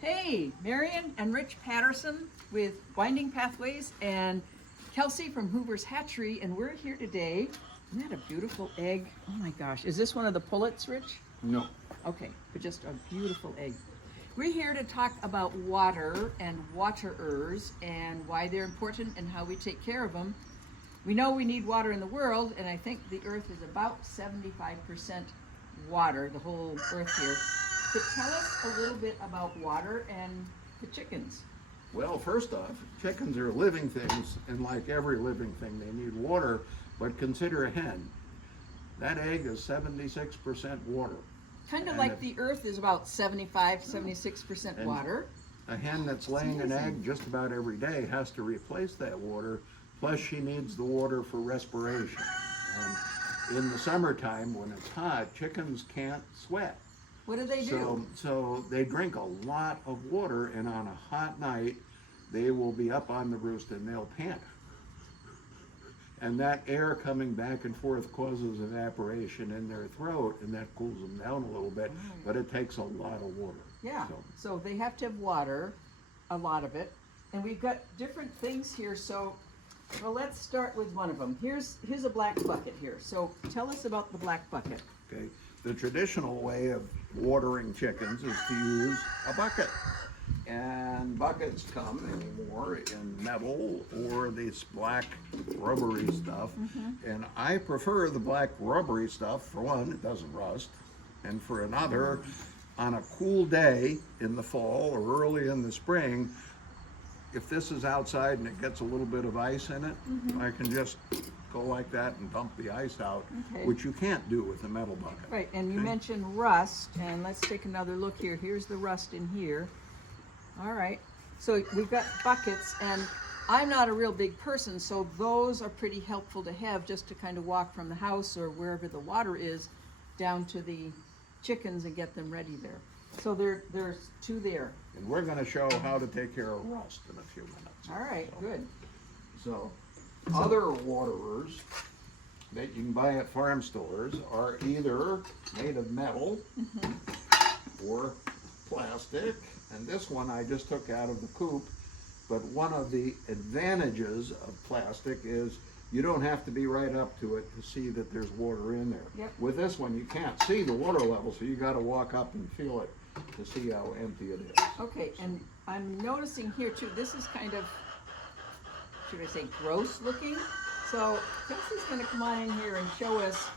Hey, Marion and Rich Patterson with Winding Pathways and Kelsey from Hoover's Hatchery, and we're here today. Isn't that a beautiful egg? Oh my gosh, is this one of the pullets, Rich? No. Okay, but just a beautiful egg. We're here to talk about water and waterers and why they're important and how we take care of them. We know we need water in the world, and I think the earth is about 75% water, the whole earth here. But tell us a little bit about water and the chickens. Well, first off, chickens are living things, and like every living thing, they need water. But consider a hen. That egg is 76% water. Kind of like the earth is about 75-76% water. A hen that's laying an egg just about every day has to replace that water, plus she needs the water for respiration. And in the summertime, when it's hot, chickens can't sweat. What do they do? So they drink a lot of water, and on a hot night, they will be up on the roost and they'll pant. And that air coming back and forth causes evaporation in their throat, and that cools them down a little bit, but it takes a lot of water. Yeah, so they have to have water, a lot of it. And we've got different things here, so well, let's start with one of them. Here's a black bucket here. So tell us about the black bucket. Okay. The traditional way of watering chickens is to use a bucket. And buckets come anymore in metal or this black rubbery stuff. And I prefer the black rubbery stuff. For one, it doesn't rust. And for another, on a cool day in the fall or early in the spring, if this is outside and it gets a little bit of ice in it, I can just go like that and dump the ice out, which you can't do with a metal bucket. Right, and you mentioned rust, and let's take another look here. Here's the rust in here. All right, so we've got buckets, and I'm not a real big person, so those are pretty helpful to have just to kind of walk from the house or wherever the water is down to the chickens and get them ready there. So there's two there. And we're going to show how to take care of rust in a few minutes. All right, good. So other waterers that you can buy at farm stores are either made of metal or plastic. And this one I just took out of the coop. But one of the advantages of plastic is you don't have to be right up to it to see that there's water in there. Yep. With this one, you can't see the water level, so you got to walk up and feel it to see how empty it is. Okay, and I'm noticing here too, this is kind of, should I say, gross looking? So Kelsey's gonna come on in here and show us,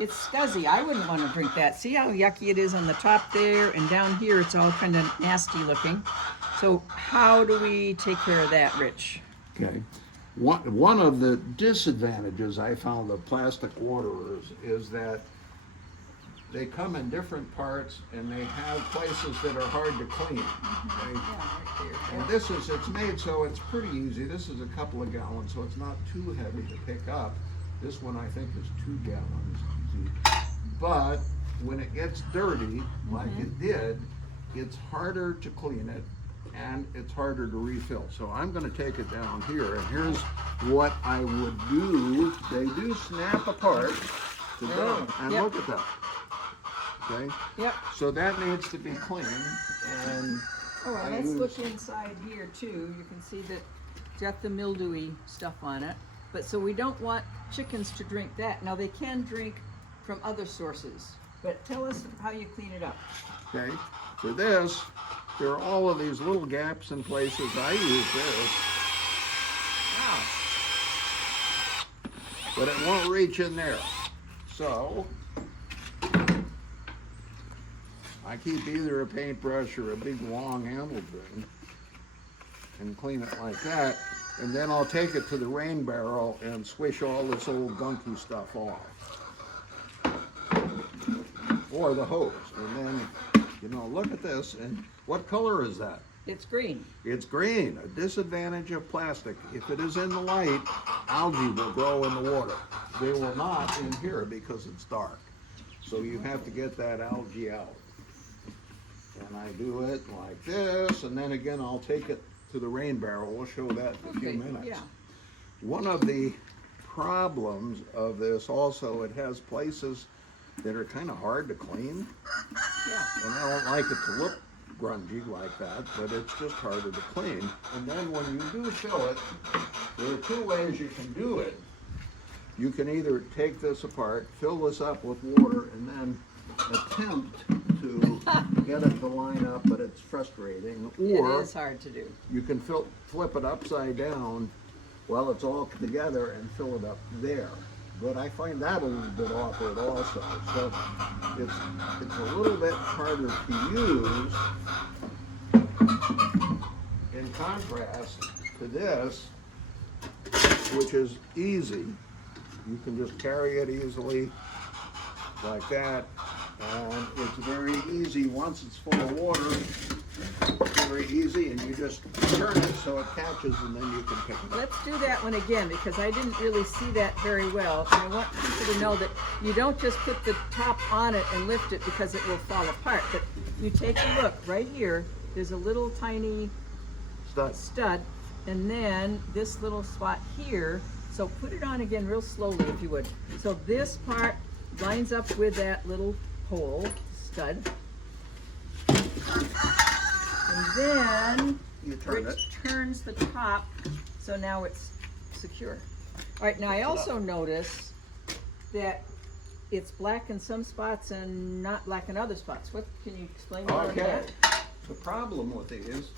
it's scuzzy. I wouldn't want to drink that. See how yucky it is on the top there, and down here it's all kind of nasty looking. So how do we take care of that, Rich? Okay. One of the disadvantages I found of plastic waterers is that they come in different parts and they have places that are hard to clean. Okay? Yeah, right there. And it's made so it's pretty easy. This is a couple of gallons, so it's not too heavy to pick up. This one I think is 2 gallons. But when it gets dirty, like it did, it's harder to clean it and it's harder to refill. So I'm going to take it down here, and here's what I would do. They do snap apart to done, and look at that. Okay? Yep. So that needs to be cleaned, and Oh, and let's look inside here too. You can see that it's got the mildewy stuff on it. But so we don't want chickens to drink that. Now they can drink from other sources, but tell us how you clean it up. okay, for this, there are all of these little gaps in places. I use this. But it won't reach in there. So I keep either a paintbrush or a big long handled thing and clean it like that. And then I'll take it to the rain barrel and swish all this old gunky stuff off. Or the hose. And then, look at this. And what color is that? It's green. It's green. A disadvantage of plastic. If it is in the light, algae will grow in the water. They will not in here because it's dark. So you have to get that algae out. And I do it like this, and then again I'll take it to the rain barrel. We'll show that in a few minutes. Yeah. One of the problems of this also, it has places that are kind of hard to clean. Yeah. And I don't like it to look grungy like that, but it's just harder to clean. And then when you do fill it, there are two ways you can do it. You can either take this apart, fill this up with water, and then attempt to get it to line up, but it's frustrating. Or it is hard to do. you can flip it upside down while it's all together and fill it up there. But I find that a little bit awkward also. So it's a little bit harder to use in contrast to this, which is easy. You can just carry it easily like that, and it's very easy once it's full of water. Very easy, and you just turn it so it catches, and then you can pick it up. Let's do that one again, because I didn't really see that very well. And I want people to know that you don't just put the top on it and lift it because it will fall apart. But you take a look right here, there's a little tiny stud, and then this little spot here. So put it on again real slowly if you would. So this part lines up with that little hole, stud. And then You turn it. turns the top, so now it's secure. All right, now I also notice that it's black in some spots and not black in other spots. What, can you explain more on Okay. that? The problem with these,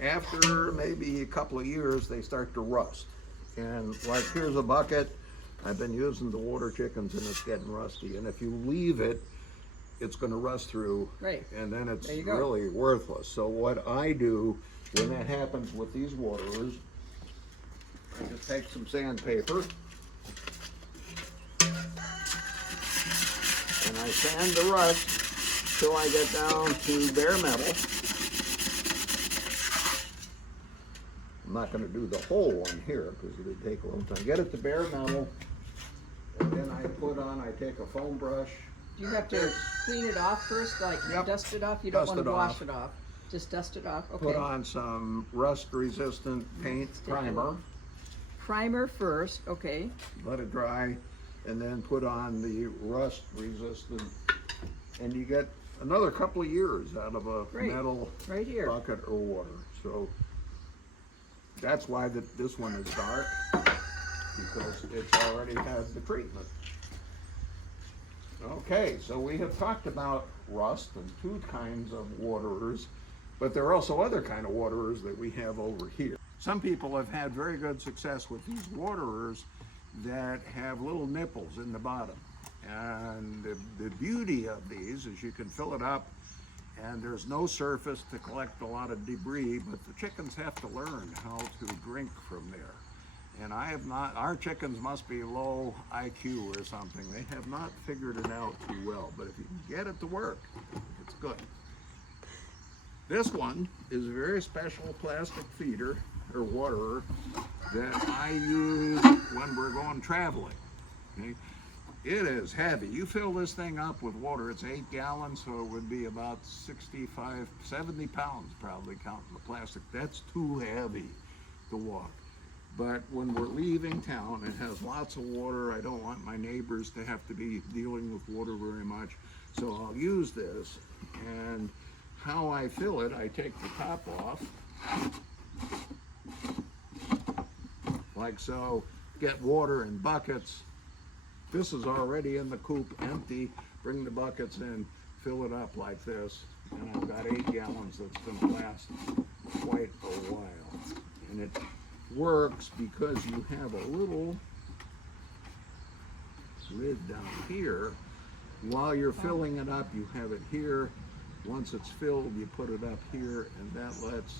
after maybe a couple of years, they start to rust. And like here's a bucket, I've been using the water chickens and it's getting rusty. And if you leave it, it's gonna rust through. Right. And then it's There you go. really worthless. So what I do when that happens with these waterers, I just take some sandpaper and I sand the rust till I get down to bare metal. I'm not gonna do the whole one here because it would take a long time. Get it to bare metal, and then I take a foam brush. Do you have to clean it off first, like Yep. dust it off? You don't Dust want to it wash off. it off. Just dust it off, okay. Put on some rust-resistant paint take a primer, look. Primer first, okay. let it dry, and then put on the rust-resistant, and you get another couple of years out of a Great. metal Right here. bucket or water. So that's why this one is dark, because it's already has the treatment. Okay, so we have talked about rust and two kinds of waterers, but there are also other kind of waterers that we have over here. Some people have had very good success with these waterers that have little nipples in the bottom. And the beauty of these is you can fill it up and there's no surface to collect a lot of debris, but the chickens have to learn how to drink from there. And I have not, our chickens must be low IQ or something. They have not figured it out too well, but if you can get it to work, it's good. This one is a very special plastic feeder or waterer that I use when we're going traveling. Okay? It is heavy. You fill this thing up with water, it's 8 gallons, so it would be about 65, 70 pounds probably counting the plastic. That's too heavy to walk. But when we're leaving town, it has lots of water. I don't want my neighbors to have to be dealing with water very much. So I'll use this, and how I fill it, I take the top off, like so, get water in buckets. This is already in the coop, empty. Bring the buckets in, fill it up like this, and I've got 8 gallons that's gonna last quite a while. And it works because you have a little lid down here. While you're filling it up, you have it here. Once it's filled, you put it up here, and that lets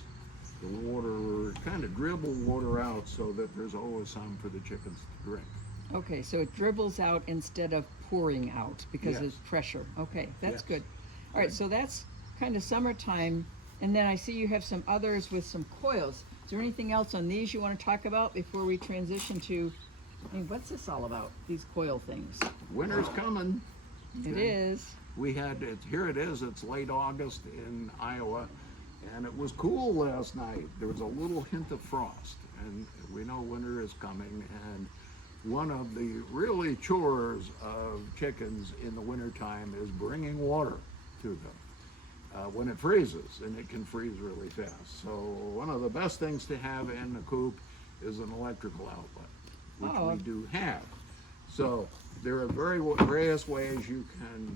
the water kind of dribble water out so that there's always some for the chickens to drink. Okay, so it dribbles out instead of pouring out because Yes. there's pressure. Okay, that's Yes. good. All right, so that's kind of summertime. And then I see you have some others with some coils. Is there anything else on these you want to talk about before we transition to, I mean, what's this all about, these coil things? Winter's coming. It Okay. is. We had, here it is, it's late August in Iowa, and it was cool last night. There was a little hint of frost, and we know winter is coming, and one of the really chores of chickens in the wintertime is bringing water to them. when it freezes, and it can freeze really fast. So one of the best things to have in the coop is an electrical outlet, which we do have. So there are various ways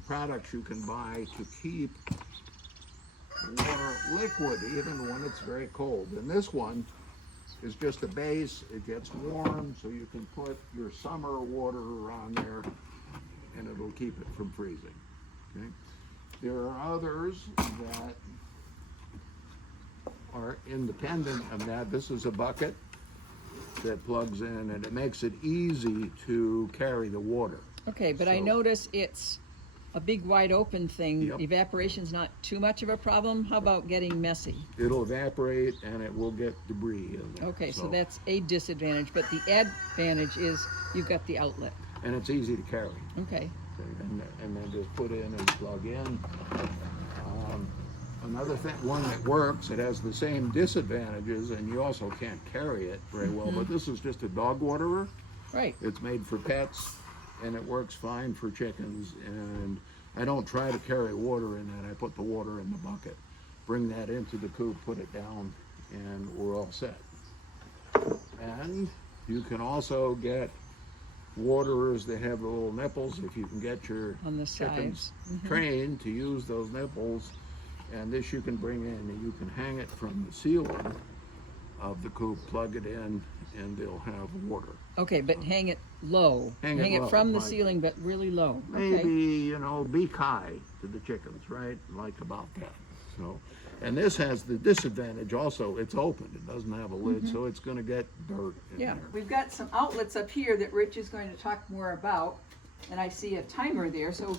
products you can buy to keep water liquid even when it's very cold. And this one is just a base. It gets warm, so you can put your summer water on there and it'll keep it from freezing. Okay? There are others that are independent of that. This is a bucket that plugs in, and it makes it easy to carry the water. Okay, but I notice it's a big wide open thing. Yep. Evaporation's not too much of a problem. How about getting messy? It'll evaporate and it will get debris in there. Okay, so that's a disadvantage, but the advantage is you've got the outlet. And it's easy to carry. Okay. And then just put in and plug in. Another thing, one that works, it has the same disadvantages, and you also can't carry it very well, but this is just a dog waterer. Right. It's made for pets, and it works fine for chickens, and I don't try to carry water in that. I put the water in the bucket, bring that into the coop, put it down, and we're all set. And you can also get waterers that have the little nipples if you can get your On the chickens sides. trained to use those nipples. And this you can bring in, and you can hang it from the ceiling of the coop, plug it in, and they'll have water. Okay, but hang it low. Hang it low, from the like- ceiling, but really low. Maybe, Okay. you know, beak high to the chickens, right? Like about that. So, and this has the disadvantage also, it's open, it doesn't have a lid, so it's gonna get dirt in Yeah, there. we've got some outlets up here that Rich is going to talk more about, and I see a timer there, so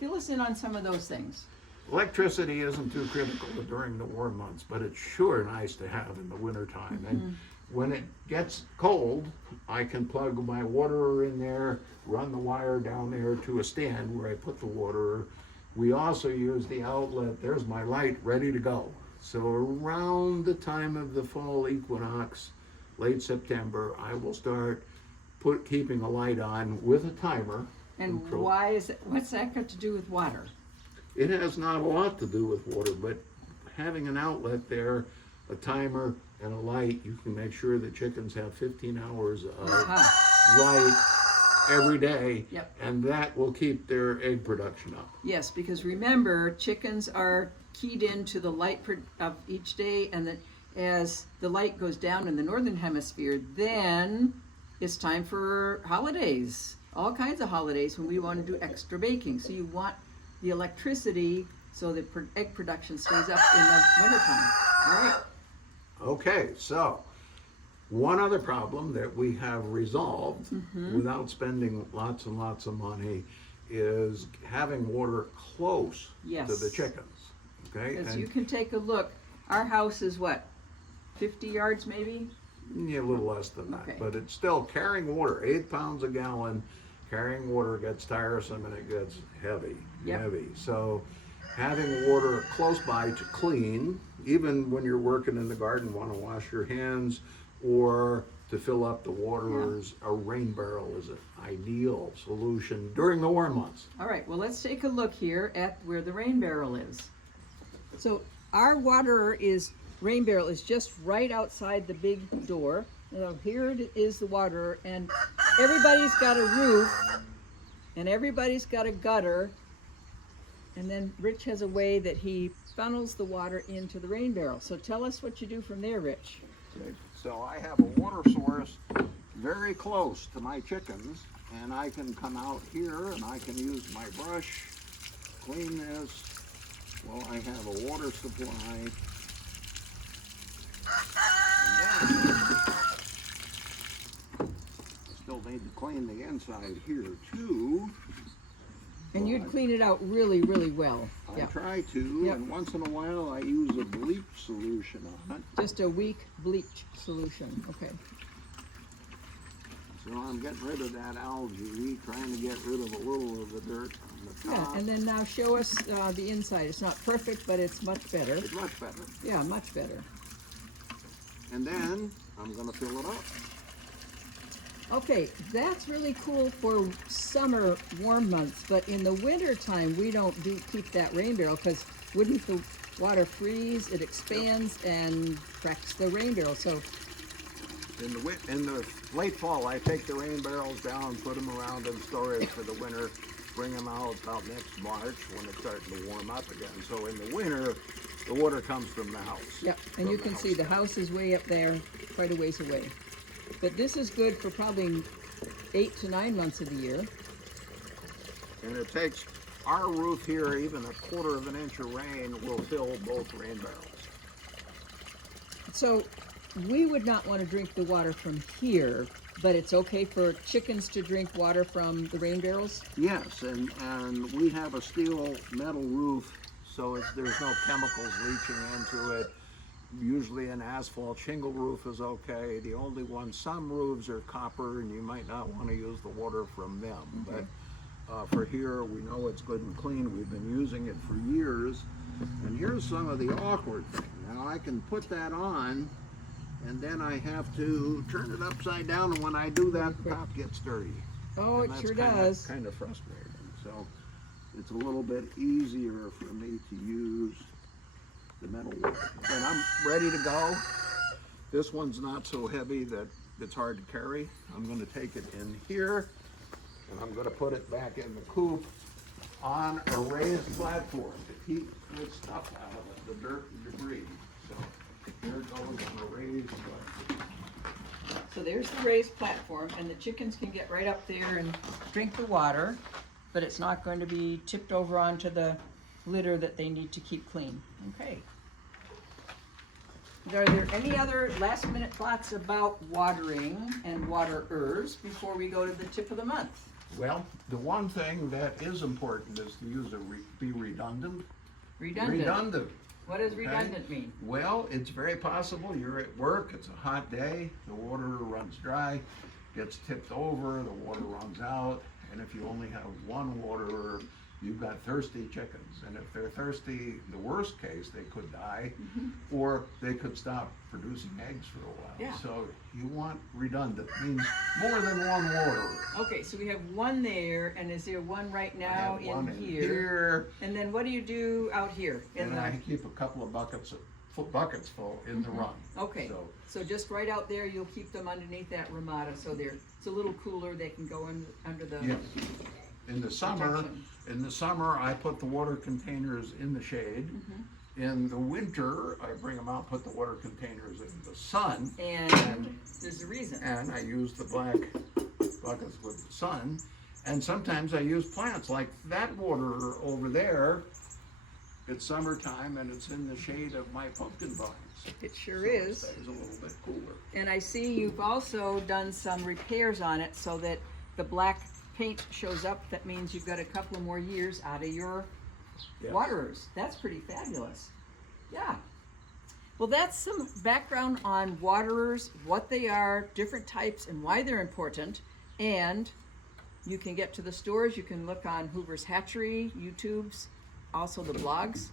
fill us in on some of those things. Electricity isn't too critical during the warm months, but it's sure nice to have in the wintertime. And when it gets cold, I can plug my waterer in there, run the wire down there to a stand where I put the waterer. We also use the outlet, there's my light ready to go. So around the time of the fall equinox, late September, I will start keeping a light on with a timer. And Control. why is it, what's that got to do with water? It has not a lot to do with water, but having an outlet there, a timer and a light, you can make sure the chickens have 15 hours of light every day. Yep. And that will keep their egg production up. Yes, because remember, chickens are keyed into the light of each day, and that as the light goes down in the northern hemisphere, then it's time for holidays, all kinds of holidays when we want to do extra baking. So you want the electricity so that egg production stays up in the wintertime. All right. Okay, so one other problem that we have resolved without spending lots and lots of money is having water close Yes. to the chickens. Okay, As and you can take a look, our house is what, 50 yards maybe? yeah, a little less than that, Okay. but it's still carrying water, 8 pounds a gallon. Carrying water gets tiresome and it gets heavy. Yep. So having water close by to clean, even when you're working in the garden, want to wash your hands or to fill up the waterers, a rain barrel is an ideal solution during the warm months. All right, well, let's take a look here at where the rain barrel is. So our rain barrel is just right outside the big door. Now here it is, the waterer, and everybody's got a roof, and everybody's got a gutter, and then Rich has a way that he funnels the water into the rain barrel. So tell us what you do from there, Rich. Okay. So I have a water source very close to my chickens, and I can come out here and I can use my brush, clean this. Well, I have a water supply. And then, still need to clean the inside here too. And you'd clean it out really, really well. I Yeah, try to, Yep. and once in a while I use a bleach solution on it. just a weak bleach solution, okay. So I'm getting rid of that algae, trying to get rid of a little of the dirt on the Yeah, top. and then now show us the inside. It's not perfect, but it's much better. It's much better. Yeah, much better. And then I'm gonna fill it up. Okay, that's really cool for summer warm months, but in the winter time we don't keep that rain barrel, because wouldn't the water freeze, it expands and cracks the rain barrel. So In the late fall, I take the rain barrels down, put them around in storage for the winter, bring them out about next March when it's starting to warm up again. So in the winter, the water comes from the house. yep, and you can see the house is way up there, quite a ways away. But this is good for probably 8 to 9 months of the year. And it takes our roof here, even a quarter of an inch of rain will fill both rain barrels. So we would not want to drink the water from here, but it's okay for chickens to drink water from the rain barrels? Yes, and we have a steel metal roof, so there's no chemicals leaching into it. Usually an asphalt shingle roof is okay. The only one, some roofs are copper and you might not want to use the water from them. Okay. But for here, we know it's good and clean. We've been using it for years. And here's some of the awkward thing. Now I can put that on and then I have to turn it upside down, and when I do that, the top gets dirty. Oh, it sure does. Kind of frustrating. So it's a little bit easier for me to use the metal one. And I'm ready to go. This one's not so heavy that it's hard to carry. I'm going to take it in here, and I'm going to put it back in the coop on a raised platform to keep good stuff out of it, the dirt and debris. So here it goes on a raised platform. So there's the raised platform, and the chickens can get right up there and drink the water, but it's not going to be tipped over onto the litter that they need to keep clean. Okay. Are there any other last minute thoughts about watering and waterers before we go to the tip of the month? Well, the one thing that is important is to use be redundant. Redundant. Redundant. What does Okay. redundant mean? Well, it's very possible you're at work, it's a hot day, the water runs dry, gets tipped over, the water runs out, and if you only have one waterer, you've got thirsty chickens. And if they're thirsty, the worst case, they could die, or they could stop producing eggs for a while. Yeah. So you want redundant, means more than one waterer. Okay, so we have one there, and is there one right I now have one in here? And then what do you do out here? In And the, I keep a couple of buckets full in the run. okay, so just right out there, you'll keep them underneath that ramada, so it's a little cooler, they can go under the. Yes. In the protection. summer, I put the water containers in the shade. In the winter, I bring them out, put the water containers in the sun. And there's a reason. And I use the black buckets with the sun. And sometimes I use plants like that water over there. It's summertime and it's in the shade of my pumpkin vines. It sure So is. It stays a little bit cooler. And I see you've also done some repairs on it so that the black paint shows up. That means you've got a couple of more years out of your Yes. waterers. That's pretty fabulous. Yeah. Well, that's some background on waterers, what they are, different types, and why they're important. And you can get to the stores. You can look on Hoover's Hatchery, YouTube's, also the blogs.